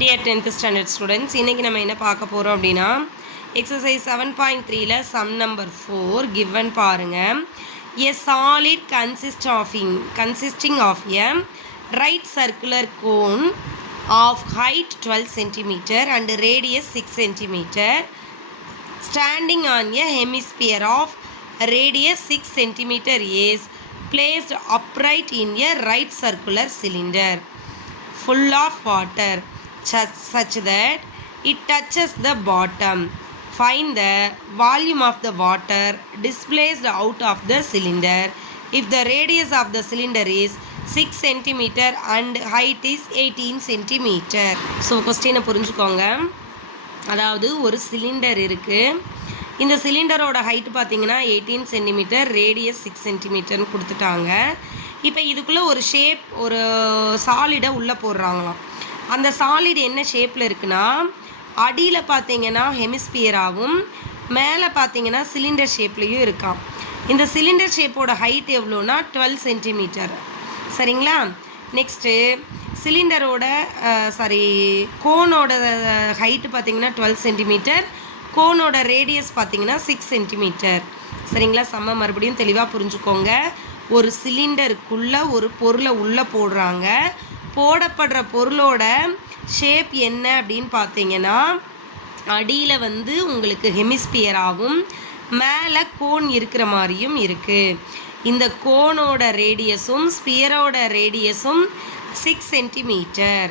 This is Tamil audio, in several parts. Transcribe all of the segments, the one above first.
Dear 10th standard students, இன்னைக்கு நம்ம என்ன பார்க்க போறோம் அப்படினா exercise 7.3ல sum number 4 given பாருங்க. A solid consisting of a right circular cone of height 12 cm and radius 6 cm standing on a hemisphere of radius 6 cm is placed upright in a right circular cylinder full of water such that it touches the bottom. Find the volume of the water displaced out of the cylinder if the radius of the cylinder is 6 cm and height is 18 cm. So question புரிஞ்சுக்கோங்க. அதாவது ஒரு சிலிண்டர் இருக்கு. இந்த சிலிண்டரோட ஹைட் பார்த்தீங்கன்னா 18 cm, ரேடியஸ் 6 cm ன்னு கொடுத்துட்டாங்க. இப்போ இதுக்குள்ளே ஒரு ஷேப், ஒரு சாலிடை உள்ளே போடுறாங்களாம். அந்த சாலிட் என்ன ஷேப்பில் இருக்குன்னா, அடியில் பார்த்தீங்கன்னா ஹெமிஸ்பியராகவும் மேலே பார்த்தீங்கன்னா சிலிண்டர் ஷேப்லேயும் இருக்காம். இந்த சிலிண்டர் ஷேப்போட ஹைட் எவ்வளோனா 12 சென்டிமீட்டர். சரிங்களா? நெக்ஸ்ட்டு சிலிண்டரோட கோனோட ஹைட்டு பார்த்தீங்கன்னா 12 சென்டிமீட்டர், கோனோட ரேடியஸ் பார்த்தீங்கன்னா 6 சென்டிமீட்டர். சரிங்களா? செம்ம மறுபடியும் தெளிவாக புரிஞ்சுக்கோங்க. ஒரு சிலிண்டருக்குள்ளே ஒரு பொருளை உள்ளே போடுறாங்க. போடப்படுற பொருளோட ஷேப் என்ன அப்படின்னு பார்த்தீங்கன்னா, அடியில் வந்து உங்களுக்கு ஹெமிஸ்பியராகவும் மேலே கோன் இருக்கிற மாதிரியும் இருக்குது. இந்த கோனோட ரேடியஸும் ஸ்பியரோட ரேடியஸும் 6 சென்டிமீட்டர்,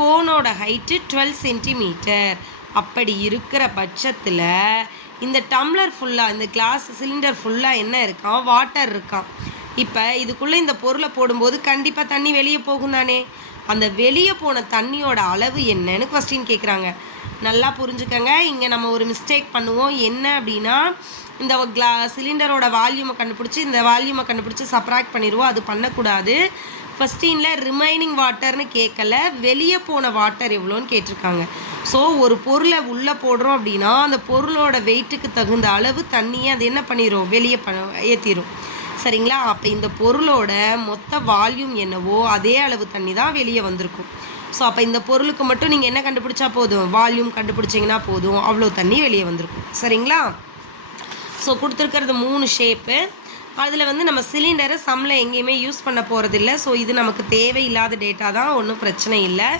கோனோட ஹைட்டு 12 சென்டிமீட்டர். அப்படி இருக்கிற பட்சத்தில் இந்த டம்ளர் ஃபுல்லாக, இந்த கிளாஸ் சிலிண்டர் ஃபுல்லாக என்ன இருக்கான், வாட்டர் இருக்கான். இப்போ இதுக்குள்ளே இந்த பொருளை போடும்போது கண்டிப்பாக தண்ணி வெளியே போகும் தானே. அந்த வெளியே போன தண்ணியோட அளவு என்னன்னு கொஸ்டின் கேட்குறாங்க. நல்லா புரிஞ்சுக்கங்க. இங்கே நம்ம ஒரு மிஸ்டேக் பண்ணுவோம். என்ன அப்படின்னா, இந்த சிலிண்டரோட வால்யூமை கண்டுபிடிச்சி இந்த வால்யூமை கண்டுபிடிச்சி சப்ராக்ட் பண்ணிடுவோம். அது பண்ணக்கூடாது. ஃபஸ்டீனில் ரிமைனிங் வாட்டர்னு கேட்கல, வெளியே போன வாட்டர் எவ்வளோன்னு கேட்டிருக்காங்க. ஸோ ஒரு பொருளை உள்ளே போடுறோம் அப்படின்னா அந்த பொருளோட வெயிட்டுக்கு தகுந்த அளவு தண்ணியை அது என்ன பண்ணிடும், வெளியே ஏற்றிடும். சரிங்களா? அப்போ இந்த பொருளோட மொத்த வால்யூம் என்னவோ அதே அளவு தண்ணி தான் வெளியே வந்திருக்கும். ஸோ அப்போ இந்த பொருளுக்கு மட்டும் நீங்கள் என்ன கண்டுபிடிச்சா போதும், வால்யூம் கண்டுபிடிச்சிங்கன்னா போதும், அவ்வளோ தண்ணி வெளியே வந்திருக்கும். சரிங்களா? ஸோ கொடுத்துருக்கிறது 3 ஷேப்பு. அதில் வந்து நம்ம சிலிண்டரை சம்மில் எங்கேயுமே யூஸ் பண்ண போகிறதில்ல. ஸோ இது நமக்கு தேவையில்லாத டேட்டா தான், ஒன்றும் பிரச்சனை இல்லை.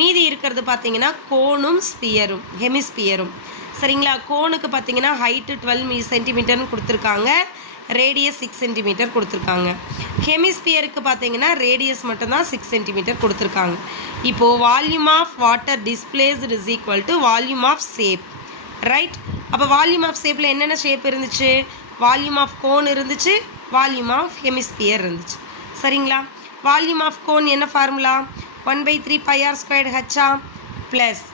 மீதி இருக்கிறது பார்த்தீங்கன்னா கோனும் ஸ்பியரும், ஹெமிஸ்பியரும். சரிங்களா? கோனுக்கு பார்த்தீங்கன்னா ஹைட்டு 12 சென்டிமீட்டர்னு கொடுத்துருக்காங்க, ரேடியஸ் 6 சென்டிமீட்டர் கொடுத்துருக்காங்க. ஹெமிஸ்பியருக்கு பார்த்தீங்கன்னா ரேடியஸ் மட்டும்தான் 6 சென்டிமீட்டர் கொடுத்துருக்காங்க. இப்போது volume of water displaced is equal to volume of shape, right? அப்போ வால்யூம் ஆஃப் ஷேப்பில் என்னென்ன ஷேப் இருந்துச்சு, வால்யூம் ஆஃப் கோன் இருந்துச்சு, வால்யூம் ஆஃப் ஹெமிஸ்பியர் இருந்துச்சு. சரிங்களா? வால்யூம் ஆஃப் கோன் என்ன ஃபார்முலா, 1/3 πr² ஹச்சா ப்ளஸ்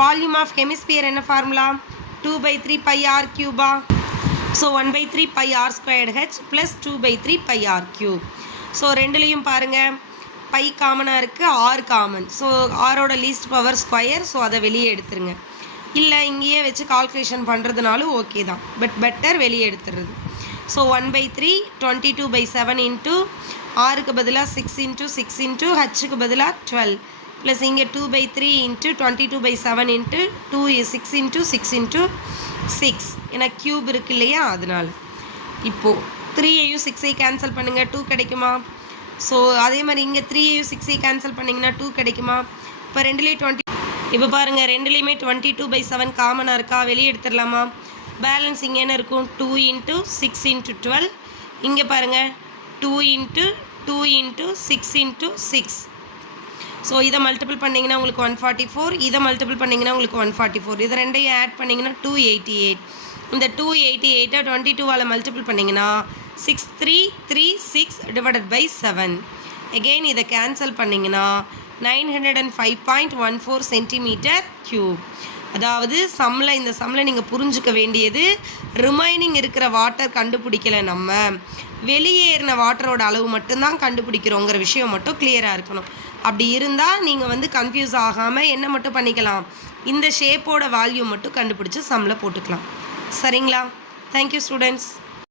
வால்யூம் ஆஃப் ஹெமிஸ்பியர் என்ன formula, 2/3 πr³ so 1/3 πr² plus 2/3 πr³. So ரெண்டுலேயும் பாருங்கள் பை காமனாக இருக்குது, ஆர் காமன். ஸோ ஆரோட லீஸ்ட் பவர் ஸ்கொயர். ஸோ அதை வெளியே எடுத்துருங்க. இல்லை இங்கேயே வச்சு கால்குலேஷன் பண்ணுறதுனாலும் ஓகே தான், பட் பெட்டர் வெளியே எடுத்துடுறது. ஸோ 1/3 22/7 இன்ட்டு ஆருக்கு பதிலாக 6 இன்ட்டு 6 இன்ட்டு ஹச்சுக்கு பதிலாக 12 ப்ளஸ் இங்கே 2/3 இன்ட்டு 22/7 இன்ட்டு 6 இன்ட்டு 6 இன்ட்டு 6. ஏன்னா க்யூப் இருக்குது இல்லையா, அதனால். இப்போது 3ஐயும் 6ஐ கேன்சல் பண்ணுங்கள், 2 கிடைக்குமா? ஸோ அதே மாதிரி இங்கே 3ஐயும் 6ஐ கேன்சல் பண்ணிங்கன்னா 2 கிடைக்குமா? இப்போ ரெண்டுலேயும் 20. இப்போ பாருங்கள், ரெண்டுலேயுமே 22/7 காமனாக இருக்கா, வெளியே எடுத்துடலாமா? பேலன்ஸ் இங்கே என்ன இருக்கும், 2 இன்ட்டு 6 இன்ட்டு 12. இங்கே பாருங்கள் 2 இன்ட்டு 2 இன்ட்டு 6 இன்ட்டு 6. ஸோ இதை மல்டிபிள் பண்ணிங்கன்னா உங்களுக்கு 144, இதை மல்டிபிள் பண்ணிங்கன்னா உங்களுக்கு 144. இதை ரெண்டையும் ஆட் பண்ணிங்கன்னா 288. இந்த 288 22ஆல் மல்டிபிள் பண்ணிங்கன்னா 6336 டிவைடட் பை 7. எகெயின் இதை கேன்சல் பண்ணிங்கன்னா 905.14 சென்டிமீட்டர் க்யூப். அதாவது இந்த சம்மில் நீங்கள் புரிஞ்சுக்க வேண்டியது, ரிமைனிங் இருக்கிற வாட்டர் கண்டுபிடிக்கலை, நம்ம வெளியேறின வாட்டரோட அளவு மட்டும்தான் கண்டுபிடிக்கிறோங்கிற விஷயம் மட்டும் கிளியராக இருக்கணும். அப்படி இருந்தால் நீங்கள் வந்து கன்ஃபியூஸ் ஆகாமல் என்ன மட்டும் பண்ணிக்கலாம், இந்த ஷேப்போட வால்யூம் மட்டும் கண்டுபிடிச்சி சம்மில் போட்டுக்கலாம். சரிங்களா? Thank you students.